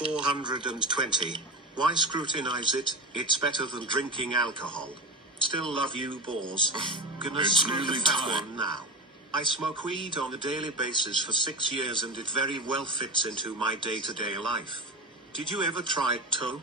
420. Why scrutinize it? It's better than drinking alcohol. Still love you, boars. Gonna smoke a fat one now. I smoke weed on a daily basis for 6 years and it very well fits into my day-to-day life. Did you ever try it, Toe?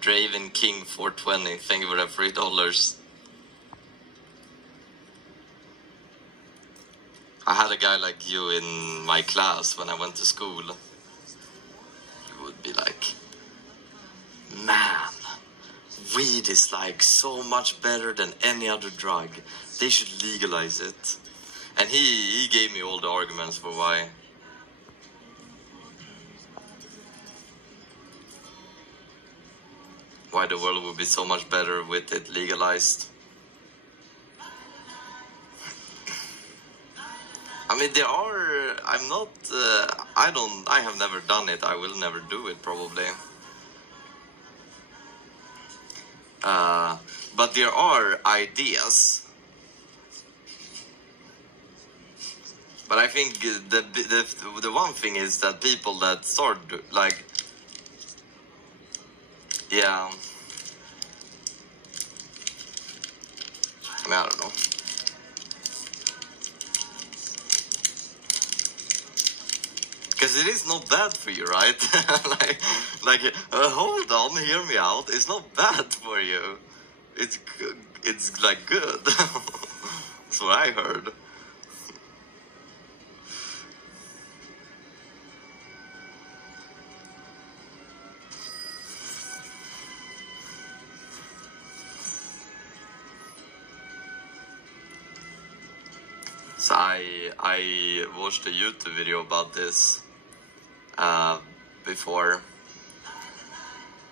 Draven King 420, thank you for that $3. I had a guy like you in my class when I went to school. You would be like, man, weed is like so much better than any other drug. They should legalize it. And he gave me all the arguments for why. Why the world would be so much better with it legalized. I mean, there are, I have never done it, I will never do it probably. But there are ideas. But I think the one thing is that people that start, like, yeah, I mean, I don't know. Because it is not bad for you, right? Hold on, hear me out. It's not bad for you. It's good. It's like good. That's what I heard. So I watched a YouTube video about this before.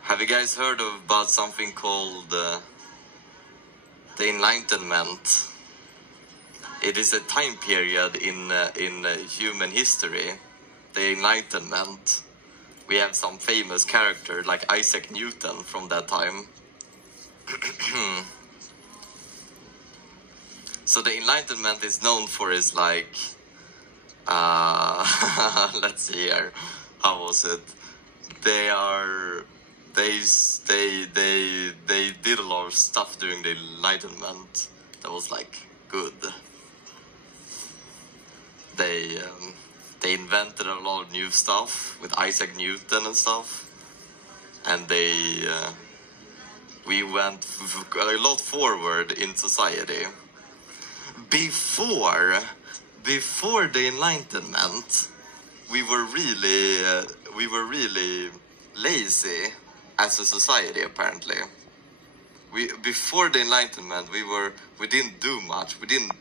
Have you guys heard about something called the Enlightenment? It is a time period in human history. The Enlightenment. We have some famous character like Isaac Newton from that time. So the Enlightenment is known for its like, let's see here, how was it? They did a lot of stuff during the Enlightenment that was like good. They invented a lot of new stuff with Isaac Newton and stuff, and we went a lot forward in society. Before the Enlightenment, we were really lazy as a society. Apparently, before the Enlightenment, we didn't do much. We didn't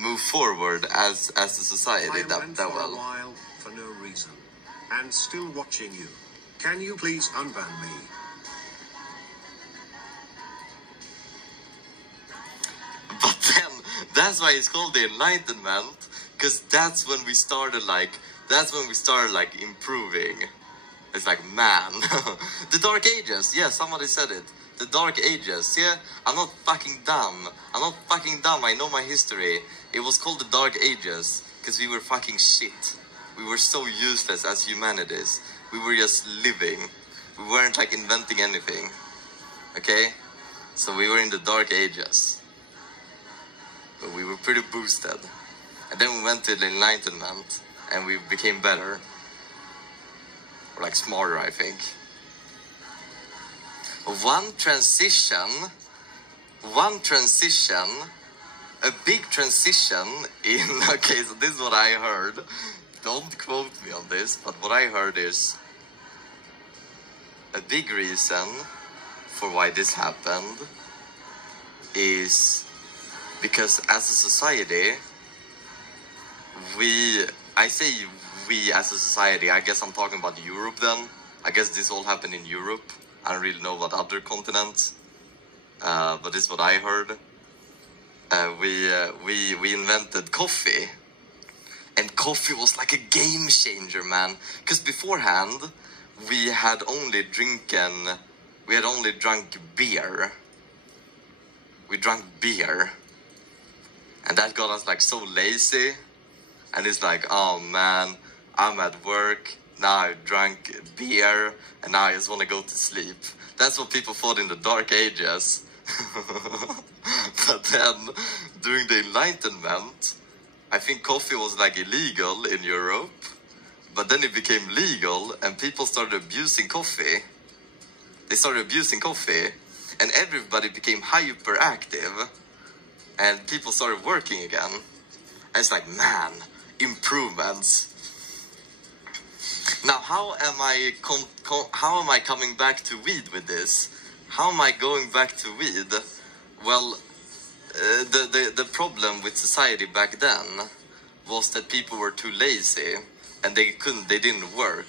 move forward as a society that well. A while for no reason, and still watching you. Can you please unban me? But then, that's why it's called the Enlightenment, because that's when we started improving. It's like, man, the Dark Ages, yeah, somebody said it. The Dark Ages, yeah, I'm not fucking dumb. I know my history. It was called the Dark Ages, because we were fucking shit. We were so useless as humanities. We were just living. We weren't like inventing anything. Okay? So we were in the Dark Ages. But we were pretty boosted. And then we went to the Enlightenment, and we became better. Or like smarter, I think. One transition, a big transition in, okay, so this is what I heard. Don't quote me on this, but what I heard is a big reason for why this happened is because as a society, I say we as a society, I guess I'm talking about Europe then. I guess this all happened in Europe. I don't really know about other continents, but this is what I heard. We invented coffee, and coffee was like a game changer, man. Because beforehand, we had only drunk beer. We drank beer. And that got us like so lazy. And it's like, oh man, I'm at work. Now I've drank beer. And now I just want to go to sleep. That's what people thought in the Dark Ages. But then, during the Enlightenment, I think coffee was like illegal in Europe. But then it became legal and people started abusing coffee. They started abusing coffee. And everybody became hyperactive. And people started working again. And it's like, man, improvements. Now, how am I coming back to weed with this? How am I going back to weed? Well, the problem with society back then was that people were too lazy and they didn't work.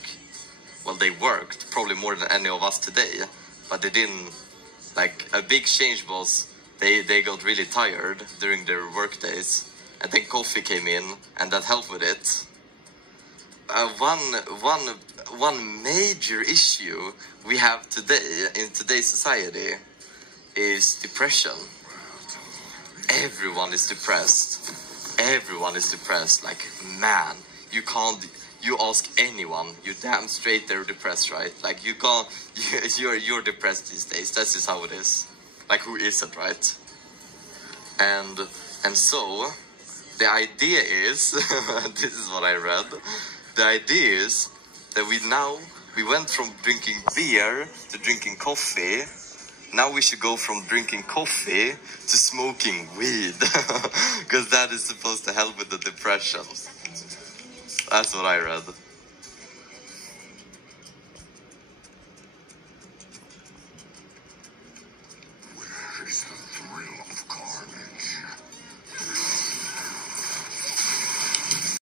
Well, they worked probably more than any of us today, but they didn't. Like, a big change was they got really tired during their work days, and then coffee came in and that helped with it. One major issue we have today in today's society is depression. Everyone is depressed. Everyone is depressed. Like, man, you ask anyone, you damn straight they're depressed, right? Like, you're depressed these days. That's just how it is. Like, who isn't, right? And so the idea is, this is what I read. The idea is that we went from drinking beer to drinking coffee. Now we should go from drinking coffee to smoking weed. Because that is supposed to help with the depression. That's what I read.